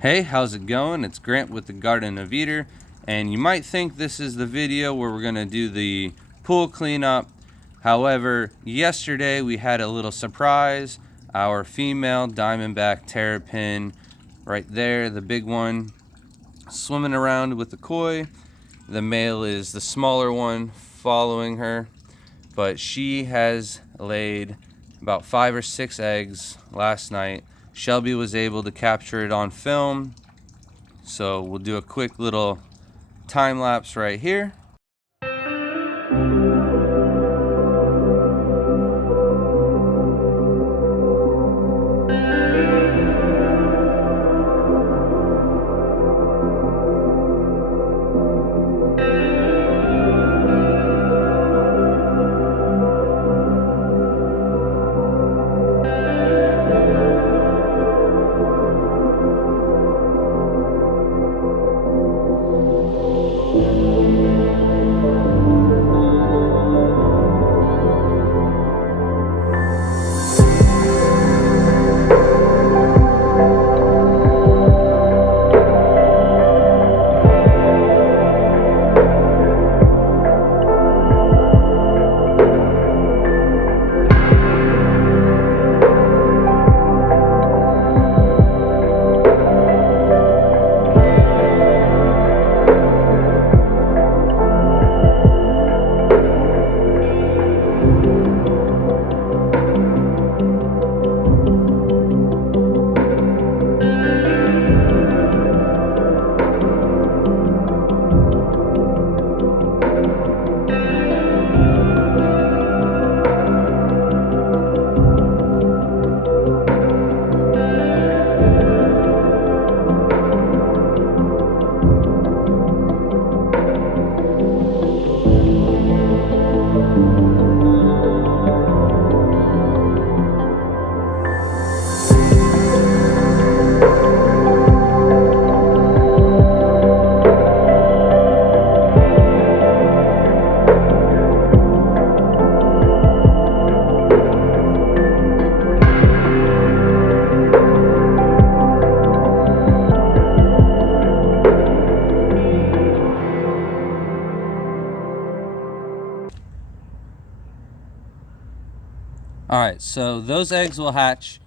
Hey, how's it going? It's Grant with the Garden of Eder, and you might think this is the video where we're gonna do the pool cleanup. However, yesterday we had a little surprise. Our female Diamondback Terrapin, right there, the big one, swimming around with the koi. The male is the smaller one following her, but she has laid about 5 or 6 eggs last night. Shelby was able to capture it on film, so we'll do a quick little time lapse right here. Alright, so those eggs will hatch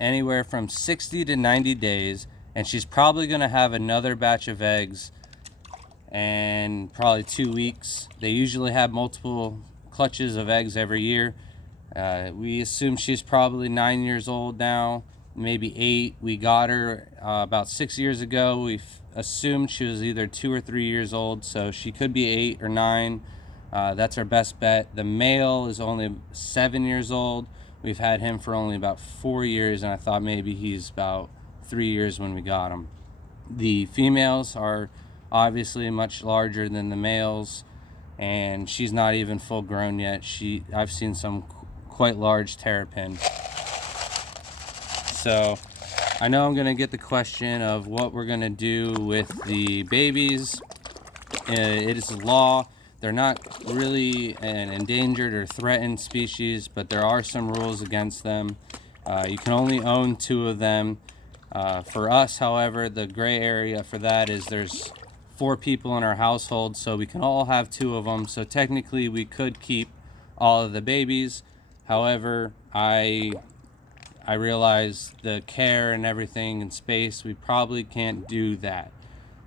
anywhere from 60 to 90 days, and she's probably going to have another batch of eggs in probably 2 weeks. They usually have multiple clutches of eggs every year. We assume she's probably 9 years old now, maybe 8. We got her about 6 years ago. We assumed she was either 2 or 3 years old, so she could be 8 or 9. That's our best bet. The male is only 7 years old. We've had him for only about 4 years, and I thought maybe he's about 3 years when we got him. The females are obviously much larger than the males, and she's not even full grown yet. I've seen some quite large terrapin. So I know I'm gonna get the question of what we're gonna do with the babies. It is law. They're not really an endangered or threatened species, but there are some rules against them. You can only own 2 of them. For us, however, the gray area for that is there's 4 people in our household, so we can all have 2 of them. So technically we could keep all of the babies. However, I realize the care and everything and space, we probably can't do that.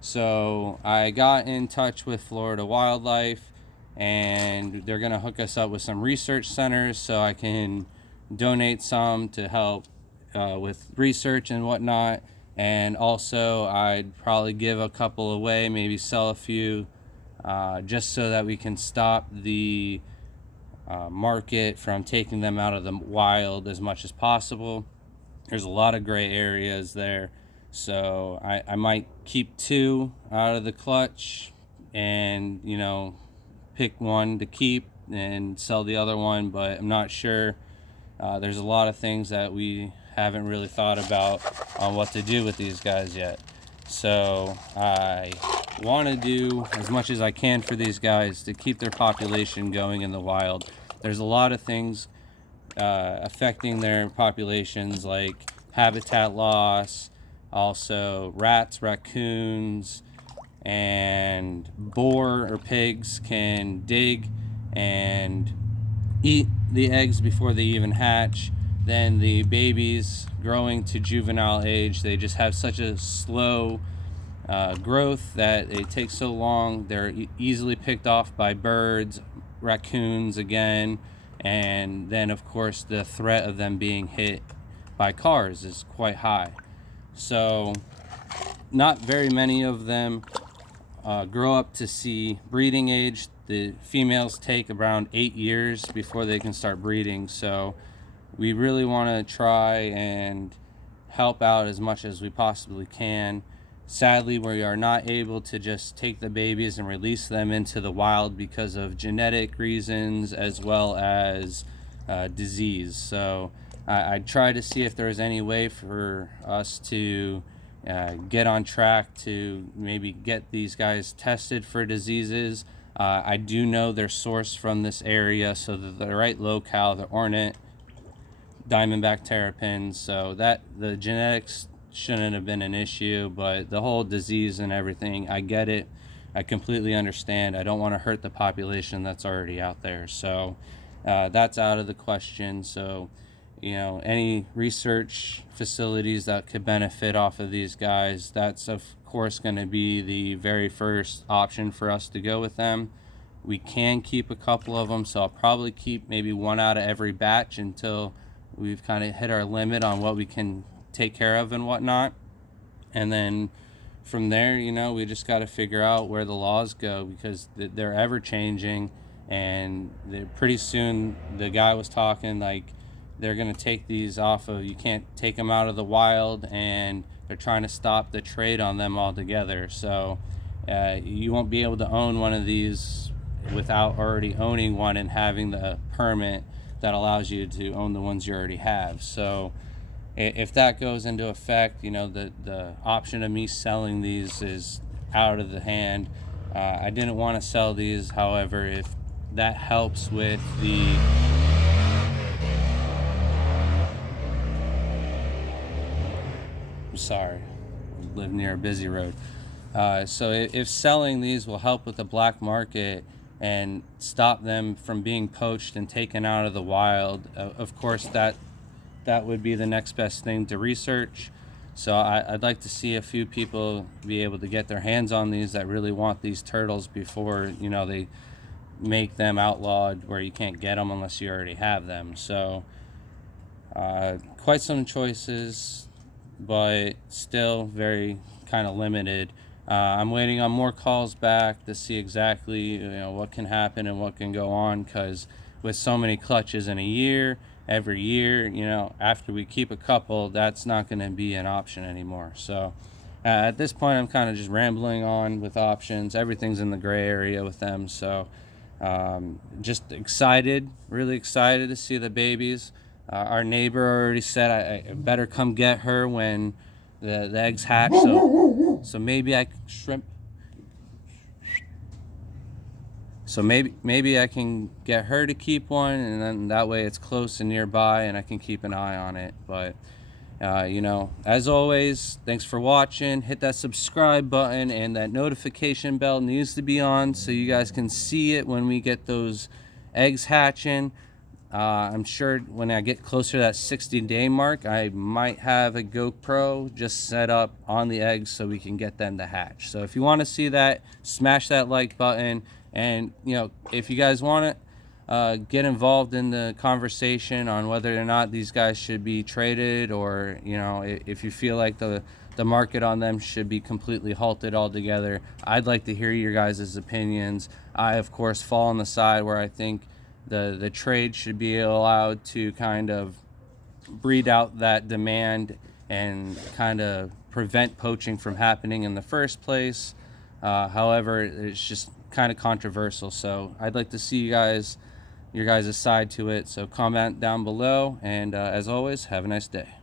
So I got in touch with Florida Wildlife, and they're gonna hook us up with some research centers so I can donate some to help with research and whatnot. And also I'd probably give a couple away, maybe sell a few, just so that we can stop the market from taking them out of the wild as much as possible. There's a lot of gray areas there. So I might keep 2 out of the clutch and, pick one to keep and sell the other one, but I'm not sure. There's a lot of things that we haven't really thought about on what to do with these guys yet. So I want to do as much as I can for these guys to keep their population going in the wild. There's a lot of things affecting their populations, like habitat loss, Also rats, raccoons, and boar or pigs can dig and eat the eggs before they even hatch. Then the babies growing to juvenile age, they just have such a slow growth that it takes so long. They're easily picked off by birds, raccoons again, and then of course the threat of them being hit by cars is quite high. So not very many of them grow up to see breeding age. The females take around 8 years before they can start breeding, so we really want to try and help out as much as we possibly can. Sadly, we are not able to just take the babies and release them into the wild because of genetic reasons as well as disease. So I tried to see if there was any way for us to get on track to maybe get these guys tested for diseases. I do know they're sourced from this area, so they're the right locale. They're ornate Diamondback Terrapins, so that the genetics shouldn't have been an issue, but the whole disease and everything, I get it. I completely understand. I don't want to hurt the population that's already out there, so that's out of the question. So any research facilities that could benefit off of these guys, that's of course going to be the very first option for us to go with them. We can keep a couple of them, so I'll probably keep maybe one out of every batch until we've kind of hit our limit on what we can take care of and whatnot. And then from there, we just got to figure out where the laws go, because they're ever changing, and pretty soon, the guy was talking like they're going to take these off of, you can't take them out of the wild, and they're trying to stop the trade on them altogether. So you won't be able to own one of these without already owning one and having the permit that allows you to own the ones you already have. So if that goes into effect, the option of me selling these is out of the hand. I didn't want to sell these. However, if that helps with the sorry, I live near a busy road. So if selling these will help with the black market and stop them from being poached and taken out of the wild, of course that would be the next best thing to research. So I'd like to see a few people be able to get their hands on these that really want these turtles before they make them outlawed where you can't get them unless you already have them. So quite some choices, but still very kind of limited. I'm waiting on more calls back to see exactly what can happen and what can go on, because with so many clutches in a year, every year, after we keep a couple, that's not going to be an option anymore. So at this point, I'm kind of just rambling on with options. Everything's in the gray area with them. So just excited, really excited to see the babies. Our neighbor already said I better come get her when the eggs hatch. So maybe I shrimp. So maybe I can get her to keep one, and then that way it's close and nearby, and I can keep an eye on it. But as always, thanks for watching. Hit that subscribe button, and that notification bell needs to be on so you guys can see it when we get those eggs hatching. I'm sure when I get closer to that 60-day mark, I might have a GoPro just set up on the eggs so we can get them to hatch. So if you want to see that, smash that like button. And if you guys want to get involved in the conversation on whether or not these guys should be traded, or if you feel like the market on them should be completely halted altogether, I'd like to hear your guys' opinions. I of course fall on the side where I think the trade should be allowed to kind of breed out that demand and kind of prevent poaching from happening in the first place. However, it's just kind of controversial, so I'd like to see your guys' side to it. So comment down below, and as always, have a nice day.